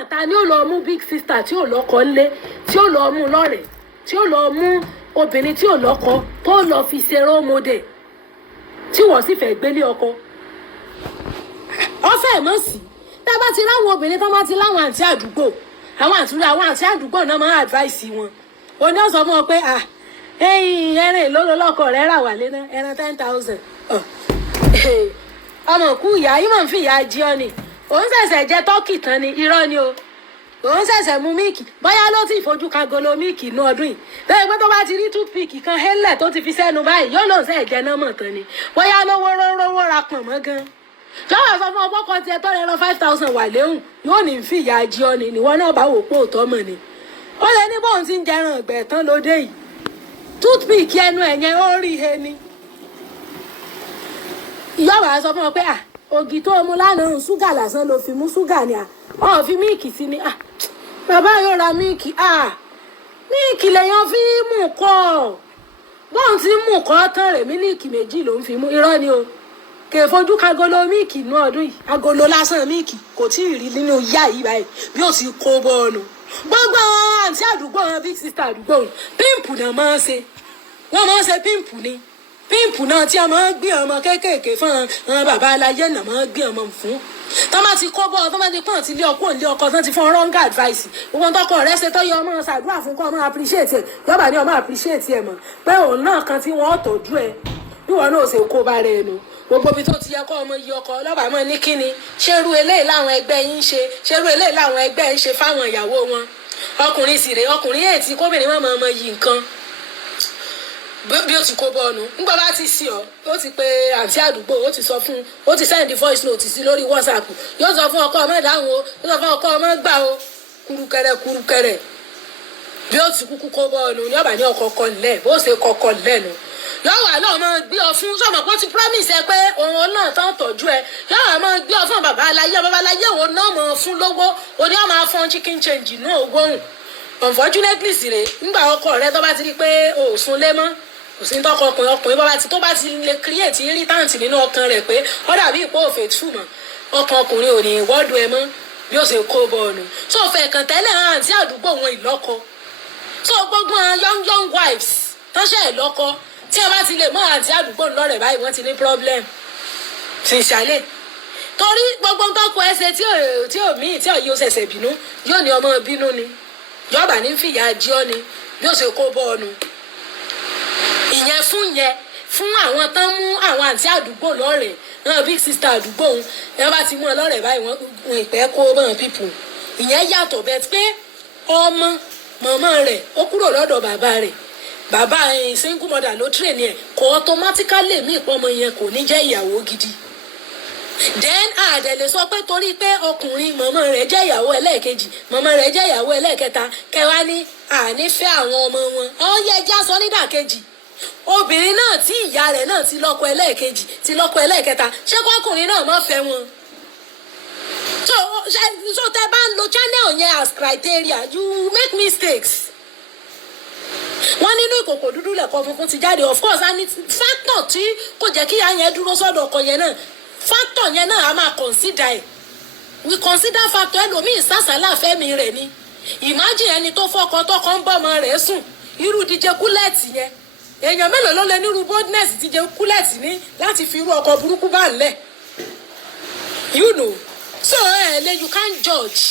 náà ta ni ó lọ mú big sister tí ò lọ́kọ ńlé tí ó lọ mú lọ́rẹ̀ẹ́ tí ó lọ mú obìnrin tí ò lọ́kọ tó lọ fi ṣe role model tí wọ́n sì fẹ́ gbélé ọkọ. ọ̀fẹ́ mọ̀ sí tá a bá ti láwọn obìnrin tó bá ti láwọn àǹtí àdúgbò àwọn àǹtí àdúgbò náà máa advice wọn òní ọ̀sán fún ọ pé ẹran ìlóló lọ́kọ rẹ̀ rà wálé náà ẹran 10,000 ọmọ kú ìyá yìí mọ̀ ń fi ìyá jí ọ ni òun ṣẹ̀ṣẹ̀ jẹ tọ́kì tán ni irọ́ ni o òun ṣẹ̀ṣẹ̀ mu míìkì bóyá ló ti fojú kan golo míìkì inú ọdún yìí lẹ́yìn pé tó bá ti rí toothpick kan hélẹ̀ tó ti fi sẹ́nu báyìí yóò lòun ṣẹ̀ jẹ náà mọ̀ tán ni bóyá lówó rówó ra pọ̀n mọ́ gan jọ̀wọ́ sọ fún ọgbọ́n kan tiẹ̀ tó rẹ̀ lọ 5,000 wà léhùn yóò ní fi ìyá jí ọ ni níwọ náà bá wò pé òótọ́ mọ̀ ni ó lè ní bóun ti ń jẹran ọ̀gbẹ̀ tán lóde yìí toothpick ẹnu ẹ̀yẹn ó rí he ni ìyáwó sọ fún ọ pé ògì tó mu lánàá ṣúgà lásán ló fi mú ṣúgà ni ọ̀ fi míìkì sí ni bàbá yóò ra míìkì míìkì lèèyàn fi mú kọ́ bóun ti mú kọ́ tán rẹ̀ mílíìkì méjì ló ń fi mú irọ́ ni o kè fojú kagolo míìkì inú ọdún yìí agolo lásán míìkì kò tí ì rí nínú yá yìí báyìí bí ó ti kó bọ́ọ̀nù gbogbo àǹtí àdúgbò wọn big sister àdúgbò wọn píǹpù náà máa ń ṣe wọ́n máa ń ṣe píǹpù ni píǹpù náà tí a máa ń gbé ọmọ kéékèèké fún àwọn bàbá aláyé náà máa ń gbé ọmọ fún tọ́ bá ti kó bọ́ tọ́ bá ti pọ́n ti lé ọkọ òǹlé ọkọ tán ti fún wrong advice gbogbo tọkọ rẹ ṣe tọ́ yọ ọmọ ṣàdúrà fún kọ́ ọmọ appreciate ẹ̀ yọba ní ọmọ appreciate ẹ̀ mọ̀ pé òun náà kan tí wọ́n tọ́jú ẹ̀ bí wọn náà ṣe kó bá rẹ̀ nu gbogbo ibi tó ti yẹ kọ́ ọmọ yìí ọkọ ọlọ́ba mọ́ ní kíni ṣerú eléyìí láwọn ẹgbẹ́ yín ń ṣe ṣerú eléyìí láwọn ẹgbẹ́ ń ṣe fáwọn ìyàwó wọn ọkùnrin sì rèé ọkùnrin yẹn ti kóbìnrin mọ́ ọmọ yìí nǹkan bí ó ti kó bọ́ọ̀nù nígbà bá ti sí ọ ó ti pe àǹtí àdúgbò ó ti sọ fún ó ti send voice note sí lórí WhatsApp yóò sọ fún ọkọ ọmọ ìdáhùn o yóò sọ fún ọkọ ọmọ gbà o kúrúkẹrẹ bí ó ti kúkú kó bọ́ọ̀nù ní ọ̀bà ní ọkọ̀ lẹ̀ bó ṣe kọ̀kọ̀ lẹ́nu yóò wà náà máa gbé ọ fún sọmọ kó ti promise ẹ pé òun náà tán tọ́jú ẹ yóò wà máa gbé ọ fún bàbá aláyé òun náà máa fún lówó òní ọ máa fún chicken change náà gbóhùn unfortunately sì rè nígbà ọkọ rẹ tó bá ti rí pé o ò sùn lé mọ́ kò sí tọkọ ọkùnrin tó bá ti lè create irritant nínú ọkàn rẹ pé ó dàbí ìpò òfè túmọ̀ ọkàn ọkùnrin ò ní wọ́ọ̀dù ẹ mọ́ bí ó ṣe kó bọ́ọ̀nù so fẹ̀ kàn tẹ́lẹ̀ hàn àǹtí àdúgbò wọn ìlọ́kọ so gbogbo young wives tọ́ṣẹ̀ ìlọ́kọ tí ẹ bá ti lè mọ àǹtí àdúgbò lọ́rẹ̀ báyìí wọ́n ti ní problem ṣìṣàlẹ̀ torí gbogbo tọkọ ẹsẹ̀ tí ò míì tí òye ó ṣẹ̀ṣẹ̀ bínú yóò ní ọmọ bínú ni yọba ní fìyà jí ọ ni bí ó ṣe kó bọ́ọ̀nù ìyẹn fún àwọn tán mú àwọn àǹtí àdúgbò lọ́rẹ̀ náà big sister àdúgbò òun ẹ bá ti mú ọ lọ́rẹ̀ báyìí wọ́n ìpẹ́ kó bọ́n pipu ìyẹn yàtọ̀ bẹ́ẹ̀ pé ọmọ mọ̀mọ́ rẹ̀ ó kúrò lọ́dọ̀ bàbá rẹ̀ bàbá single mother ló train ẹ̀ kò automatically mí ìpọ́nmọ yẹn kò ní jẹ́ ìyàwó gidi then àdẹ̀lẹ̀ sọ pé torí pé ọkùnrin mọ̀mọ́ rẹ̀ jẹ́ ìyàwó ẹlẹ́ẹ̀kejì mọ̀mọ́ rẹ̀ jẹ́ ìyàwó ẹlẹ́ẹ̀kẹta kẹwàá ní ànífẹ́ àwọn ọmọ wọn ọ̀hún yẹ já sọ nídàkejì obìnrin náà tí ìyá rẹ̀ náà ti lọ́kọ ẹlẹ́ẹ̀kejì ti lọ́kọ ẹlẹ́ẹ̀kẹta ṣé kọkùnrin náà má fẹ́ wọn. so tẹ bá ń lo channel yẹn as criteria you make mistakes. wọ́n nínú ìkòkò dúdú lẹ̀kọ́ funfun ti jáde of course and factor tí kò jẹ́ kí ìyá yẹn dúró sọ́dọ̀ ọkọ yẹn náà factor yẹn náà a máa consider ẹ̀ we consider factor ẹlòmíì sàṣàlà fẹ́mi rẹ̀ ni imagine ẹni tó fọkọ tọkọ ń bọ́ ọmọ rẹ̀ sùn irú díje kúlẹ̀tì yẹn èèyàn mélòó ló lè nírú boldness díje kúlẹ̀tì ní láti fi irú ọkọ burúkú bá ń lẹ̀ you know so you can't judge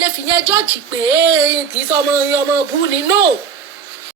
lè fi yẹn judge pé kì í sọ ọmọ bú ni no